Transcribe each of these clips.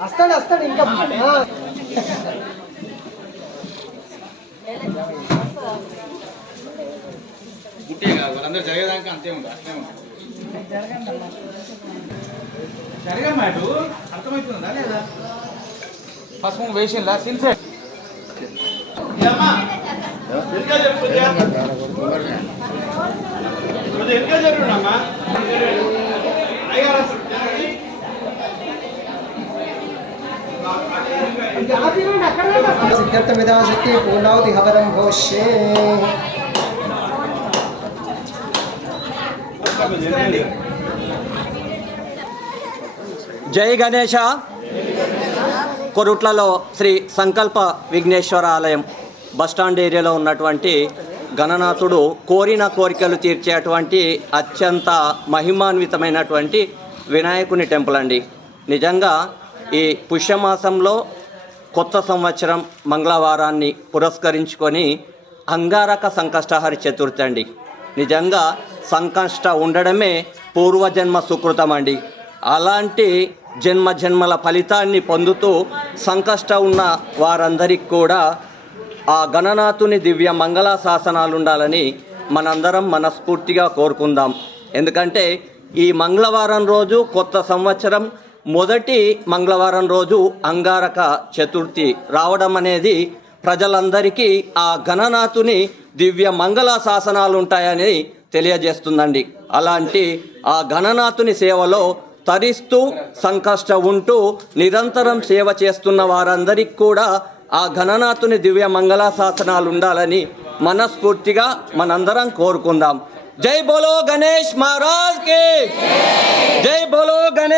వస్తాడు వస్తాడు ఇంకా. గుట్టే కాదు వాళ్ళందరూ జరిగేదాకా అంతే ఉంటుంది అట్లే ఉంటుంది జరగమ్మా అటు అర్థమవుతుందా లేదా? ఫస్ట్ మూవ్ వేసిందా సిన్సెట్ సిద్ధార్థమిదాశక్తి పూర్ణావతి హవరం భోష్యే జై గణేష. కొరుట్లలో శ్రీ సంకల్ప విఘ్నేశ్వర ఆలయం బస్టాండ్ ఏరియాలో ఉన్నటువంటి గణనాథుడు కోరిన కోరికలు తీర్చేటువంటి అత్యంత మహిమాన్వితమైనటువంటి వినాయకుని టెంపుల్ అండి. నిజంగా ఈ పుష్యమాసంలో కొత్త సంవత్సరం మంగళవారాన్ని పురస్కరించుకొని అంగారక సంకష్టహరి చతుర్థి అండి. నిజంగా సంకష్ట ఉండడమే పూర్వజన్మ సుకృతం అండి. అలాంటి జన్మ జన్మల ఫలితాన్ని పొందుతూ సంకష్ట ఉన్న వారందరికీ కూడా ఆ గణనాథుని దివ్య మంగళ శాసనాలు ఉండాలని మనందరం మనస్ఫూర్తిగా కోరుకుందాం. ఎందుకంటే ఈ మంగళవారం రోజు కొత్త సంవత్సరం మొదటి మంగళవారం రోజు అంగారక చతుర్థి రావడం అనేది ప్రజలందరికీ ఆ గణనాథుని దివ్య మంగళ శాసనాలు ఉంటాయని తెలియజేస్తుందండి. అలాంటి ఆ గణనాథుని సేవలో తరిస్తూ సంకష్ట ఉంటూ నిరంతరం సేవ చేస్తున్న వారందరికీ కూడా ఆ గణనాథుని దివ్య మంగళ శాసనాలు ఉండాలని మనస్ఫూర్తిగా మనందరం కోరుకుందాం. జై బోలో గణేష్ మహారాజ్కి! జై బోలో గణేష్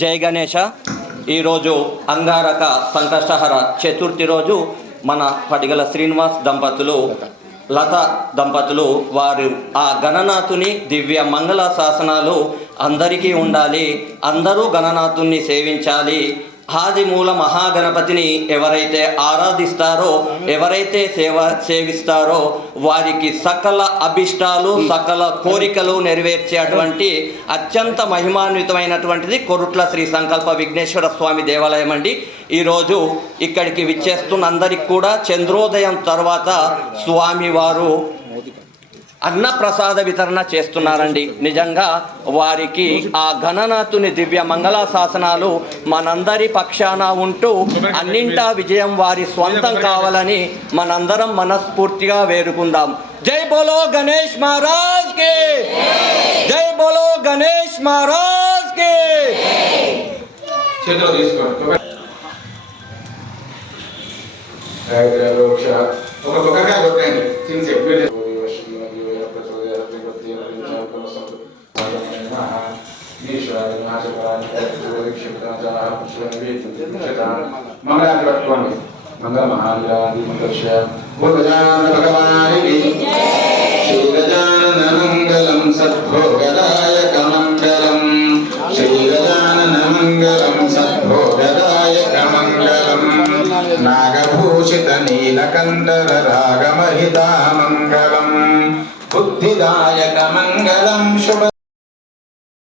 జై గణేష. ఈరోజు అంగారక సంకష్టహర చతుర్థి రోజు మన పడిగల శ్రీనివాస్ దంపతులు లత దంపతులు వారు ఆ గణనాథుని దివ్య మంగళ శాసనాలు అందరికీ ఉండాలి అందరూ గణనాథుని సేవించాలి ఆదిమూల మహాగణపతిని ఎవరైతే ఆరాధిస్తారో ఎవరైతే సేవ సేవిస్తారో వారికి సకల అభిష్టాలు సకల కోరికలు నెరవేర్చేటువంటి అత్యంత మహిమాన్వితమైనటువంటిది కొరుట్ల శ్రీ సంకల్ప విఘ్నేశ్వర స్వామి దేవాలయం అండి. ఈరోజు ఇక్కడికి విచ్చేస్తున్న అందరికి కూడా చంద్రోదయం తర్వాత స్వామివారు అన్నప్రసాద వితరణ చేస్తున్నారండి నిజంగా వారికి ఆ గణనాథుని దివ్య మంగళ శాసనాలు మనందరి పక్షాన ఉంటూ అన్నింటా విజయం వారి స్వంతం కావాలని మనందరం మనస్ఫూర్తిగా వేడుకుందాం జై బోలో గణేష్ మహారాజ్కి జై బోలో గణేష్ మహారాజ్కి ఒక ఒక మంగళాన్ని పట్టుకోండి. మంగళ మహారాజి మంగళ భూతజాన భగవాని శ్రీగజానన మంగళం సద్భోగదాయక మంగళం శ్రీగజానన మంగళం సద్భోగదాయక మంగళం నాగభూషిత నీలకంఠర రాగమహితా మంగళం బుద్ధిదాయక మంగళం శుభ